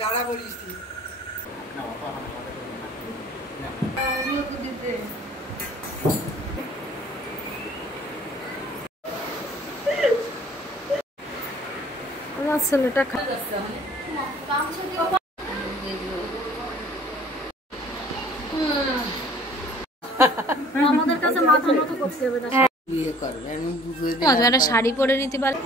দাঁড়া বলিস আমার ছেলেটা আমাদের কাছে মাথা মতো করতে হবে না। শাড়ি পরে নিতে পারে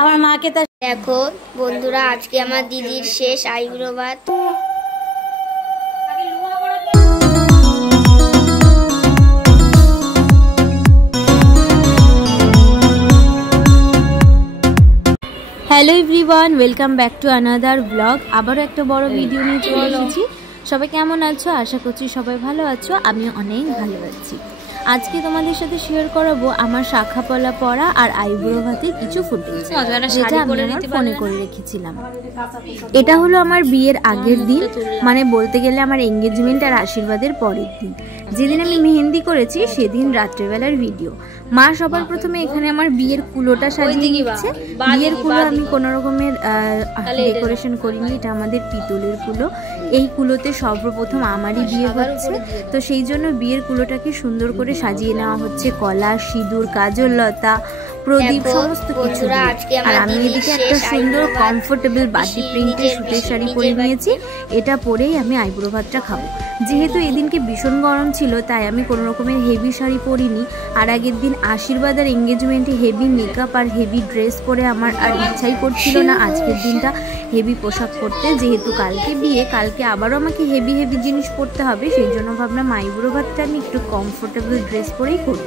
আমার মাকে। তা দেখো বন্ধুরা, আজকে আমার দিদির শেষ আইব্রো ভাত। Hello everyone, welcome back to another blog. আবারও একটা বড় ভিডিও নিয়ে চলে এসেছি। সবাই কেমন আছো? আশা করছি সবাই ভালো আছো। আমি অনেক ভালো আছি। আজকে তোমাদের সাথে শেয়ার করাবো আমার শাখা পলা পরা আর আইব্রো ভাতের কিছু ফুটেজ, যেটা আমি আমার ফোনে করে রেখেছিলাম। এটা হলো আমার বিয়ের আগের দিন, মানে বলতে গেলে আমার এঙ্গেজমেন্ট আর আশীর্বাদের পরের দিন। যেদিন আমি মেহেন্দি করেছি সেদিন রাত্রেবেলার ভিডিও। মা সবার প্রথমে এখানে আমার বিয়ের কুলোটা সাজিয়ে নিচ্ছে। বিয়ের কুলো আমি কোনো রকমের ডেকোরেশন করিনি, এটা আমাদের পিতলের কুলো। এই কুলোতে সর্বপ্রথম আমারই বিয়ে হচ্ছে, তো সেই জন্য বিয়ের কুলোটাকে সুন্দর করে সাজিয়ে নেওয়া হচ্ছে। কলা, সিঁদুর, কাজল, লতা, প্রদীপ সমস্ত কিছু। আর আমি এদিকে একটা সুন্দর কমফোর্টেবল বাটি প্রিন্টের সুতির শাড়ি পরে নিয়েছি। এটা পরেই আমি আইব্রো ভাতটা খাবো। যেহেতু এদিনকে ভীষণ গরম ছিল, তাই আমি কোনো রকমের হেভি শাড়ি পরিনি। আর আগের দিন আশীর্বাদ আর এঙ্গেজমেন্টে হেভি মেকআপ আর হেভি ড্রেস পরে আমার আর ইচ্ছাই করছিল না আজকের দিনটা হেভি পোশাক পরতে। যেহেতু কালকে বিয়ে, কালকে আবারও আমাকে হেভি হেভি জিনিস পরতে হবে, সেই জন্য ভাবলাম আইব্রো ভাতটা আমি একটু কমফোর্টেবল ড্রেস পরেই করব।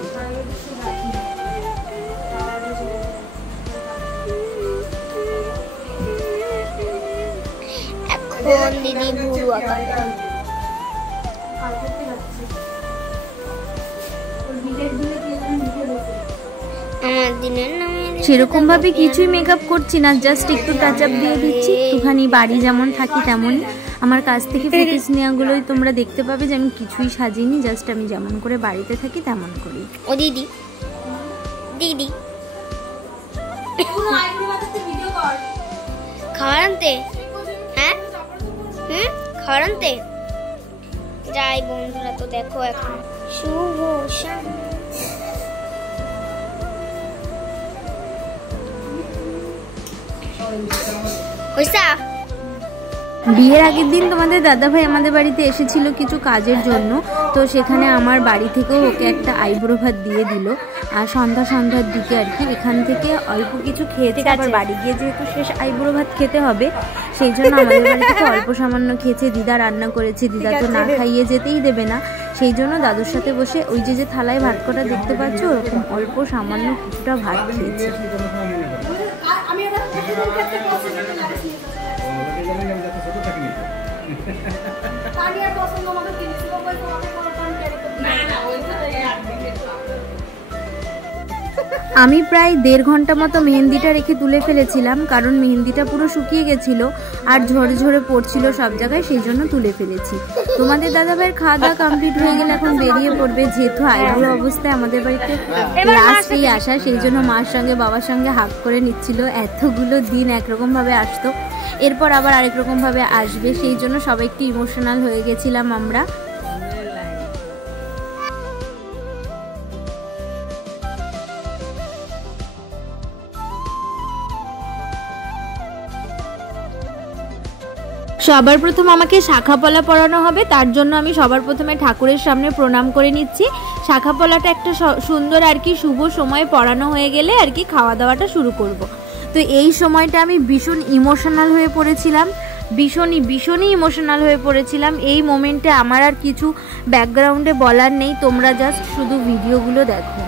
দিদি ভুরু আঁকা সেরকম ভাবে কিছুই মেকআপ করছি না, জাস্ট একটু টাচ আপ দিয়ে দিচ্ছি। একটুখানি বাড়ি যেমন থাকি তেমনই আমার কাছ থেকে ফুটেজ নেওয়াগুলোই তোমরা দেখতে পাবে যে আমি কিছুই সাজিনি, জাস্ট আমি যেমন করে বাড়িতে থাকি তেমন করি। ও দিদি দিদি খাবার আনতে, হ্যাঁ খাবার আনতে যাই। বন্ধুরা তো দেখো এখন শুভ বিয়ের আগের দিন তোমাদের দাদাভাই আমাদের বাড়িতে এসেছিল কিছু কাজের জন্য, তো সেখানে আমার বাড়ি থেকেও ওকে একটা আইব্রো ভাত দিয়ে দিল। আর সন্ধ্যার দিকে আর কি এখান থেকে অল্প কিছু খেয়েছে, আবার বাড়ি গিয়ে যেহেতু শেষ আইব্রো ভাত খেতে হবে, সেই জন্য আমাদের বাড়ি থেকে অল্প সামান্য খেয়েছে। দিদা রান্না করেছে, দিদা তো না খাইয়ে যেতেই দেবে না, সেই জন্য দাদুর সাথে বসে ওই যে থালায় ভাত কটা দেখতে পাচ্ছ, ওরকম অল্প সামান্য কিছুটা ভাত খেয়েছে। আমি প্রায় 1.5 ঘন্টা মতো মেহেন্দিটা রেখে তুলে ফেলেছিলাম, কারণ মেহেন্দিটা পুরো শুকিয়ে গেছিল আর ঝরে ঝরে পড়ছিল সব জায়গায়, সেই জন্য তুলে ফেলেছি। তোমাদের দাদাভাইয়ের খাওয়া দাওয়া কমপ্লিট হয়ে গেলে এখন বেরিয়ে পড়বে, যেহেতু আইব্রো অবস্থায় আমাদের বাড়িতে লাস্টেই আসা, সেই জন্য মার সঙ্গে বাবার সঙ্গে হাগ করে নিচ্ছিল। এতগুলো দিন একরকম ভাবে আসতো, এরপর আবার আরেক রকম ভাবে আসবে, সেই জন্য সবাই একটু ইমোশনাল হয়ে গেছিলাম আমরা। সবার প্রথম আমাকে শাখা পলা পরানো হবে, তার জন্য আমি সবার প্রথমে ঠাকুরের সামনে প্রণাম করে নিচ্ছি। শাখা পলাটা একটা সুন্দর আর কি শুভ সময়ে পরানো হয়ে গেলে আর কি খাওয়া দাওয়াটা শুরু করব। তো এই সময়টা আমি ভীষণ ইমোশনাল হয়ে পড়েছিলাম, ভীষণই ইমোশনাল হয়ে পড়েছিলাম। এই মোমেন্টে আমার আর কিছু ব্যাকগ্রাউন্ডে বলার নেই, তোমরা জাস্ট শুধু ভিডিওগুলো দেখো।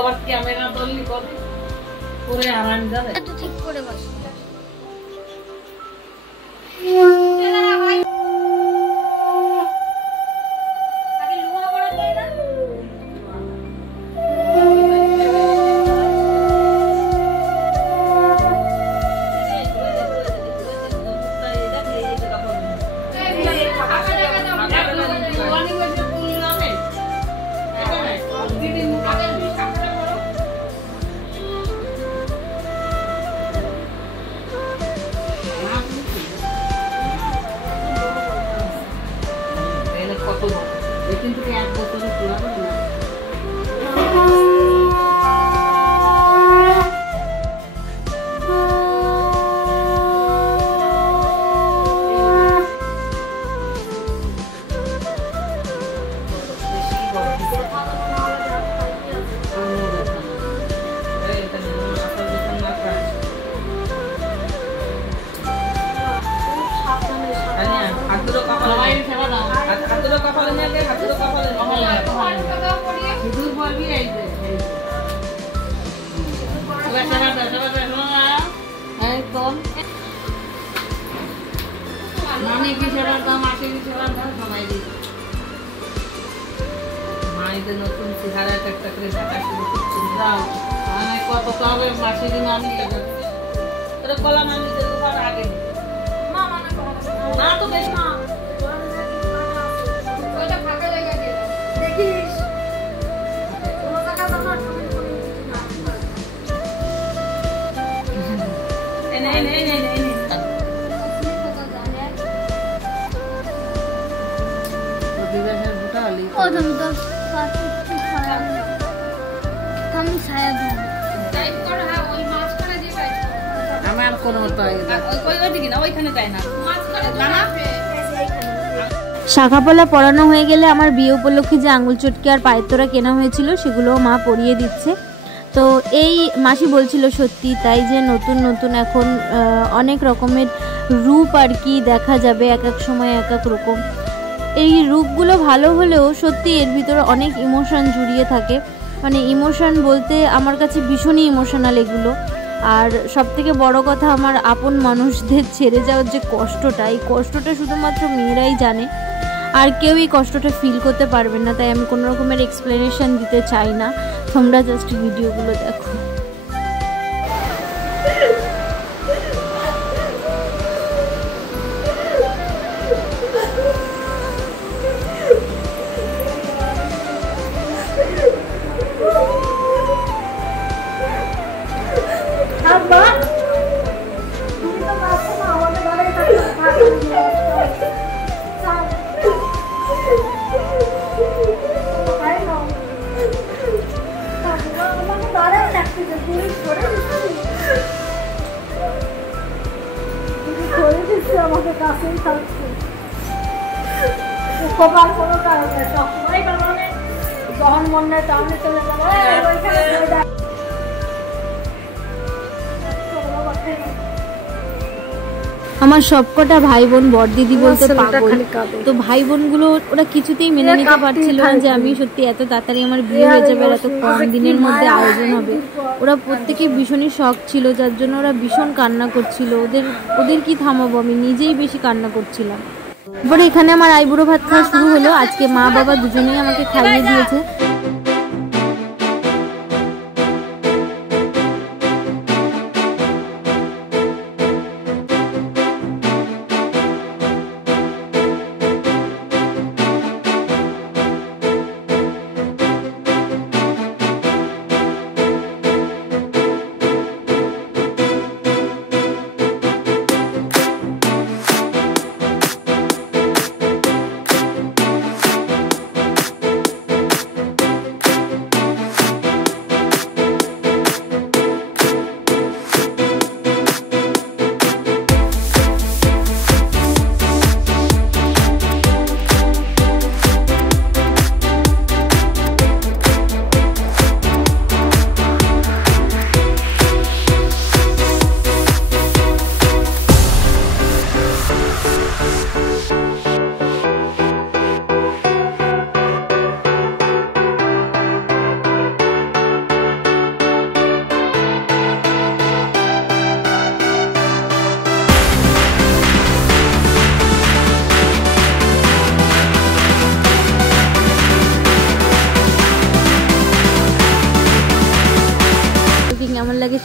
আবার ক্যামেরা ধরলি করে আরাম যাবে তো ঠিক করে বস। দিদি কিন্তু 1 বছরের পুরা করে না। মামি কি সেবার দাম, মাসে কি সেবার দাম, সবাই দিই। মায়েদের নতুন চেহারা একটা করে দেখা শুরু করছে। দাও মানে কত তো হবে মাসে দিন আমি কলা মামি আগে না তো বেশ না দেখিস আমার কোনো ওইখানে যায় না। শাখাপলা পরানো হয়ে গেলে আমার বিয়ে উপলক্ষে যে আঙুল চটকি আর পায়ের তোরা কেনা হয়েছিল সেগুলোও মা পরিয়ে দিচ্ছে। তো এই মাসি বলছিল সত্যি তাই যে নতুন নতুন এখন অনেক রকমের রূপ আর কি দেখা যাবে, এক এক সময় এক এক রকম। এই রূপগুলো ভালো হলেও সত্যি এর ভিতরে অনেক ইমোশন জড়িয়ে থাকে। মানে ইমোশন বলতে আমার কাছে ভীষণই ইমোশনাল এগুলো। আর সবথেকে বড় কথা, আমার আপন মানুষদের ছেড়ে যাওয়ার যে কষ্টটা, এই কষ্টটা শুধুমাত্র মেয়েরাই জানে, আর কেউ এই কষ্টটা ফিল করতে পারবে না। তাই আমি কোনো রকমের এক্সপ্লেনেশন দিতে চাই না, তোমরা জাস্ট ভিডিওগুলো দেখো। আমাকে কাছেই থাকছে উপকার কোনো কারণে সবসময় কারণে যখন মনে টাউনে চলে যাবো আমার সবকটা ভাই বোন বড়দিদি বলতে পাগল। তো ভাই বোনগুলো ওরা কিছুতেই মেনে নিতে পারছিল না যে আমি সত্যি এত তাড়াতাড়ি আমার বিয়ে হয়ে যাবে, এত কম দিনের মধ্যে আয়োজন হবে। ওরা প্রত্যেকে ভীষণই শখ ছিল, যার জন্য ওরা ভীষণ কান্না করছিল। ওদের কি থামাবো, আমি নিজেই বেশি কান্না করছিলাম। এবারে এখানে আমার আইবুড়ো ভাত খাওয়া শুরু হলো। আজকে মা বাবা দুজনেই আমাকে খাইয়ে দিয়েছে।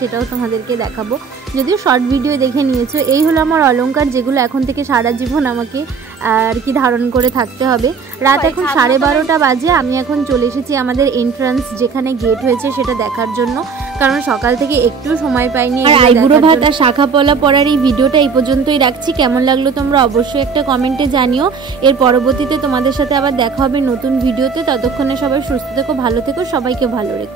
সেটাও তোমাদেরকে দেখাবো, যদিও শর্ট ভিডিও দেখে নিয়েছো। এই হলো আমার অলংকার, যেগুলো এখন থেকে সারা জীবন আমাকে আর কি ধারণ করে থাকতে হবে। রাত এখন 12:30 বাজে। আমি এখন চলে এসেছি আমাদের এন্ট্রান্স যেখানে গেট হয়েছে সেটা দেখার জন্য, কারণ সকাল থেকে একটু সময় পাইনি। আর আইবুড়ো ভাত আর শাখা পলা পড়ার এই ভিডিওটা এই পর্যন্তই রাখছি। কেমন লাগলো তোমরা অবশ্যই একটা কমেন্টে জানিও। এর পরবর্তীতে তোমাদের সাথে আবার দেখা হবে নতুন ভিডিওতে। ততক্ষণে সবাই সুস্থ থেকো, ভালো থেকো, সবাইকে ভালো রেখো।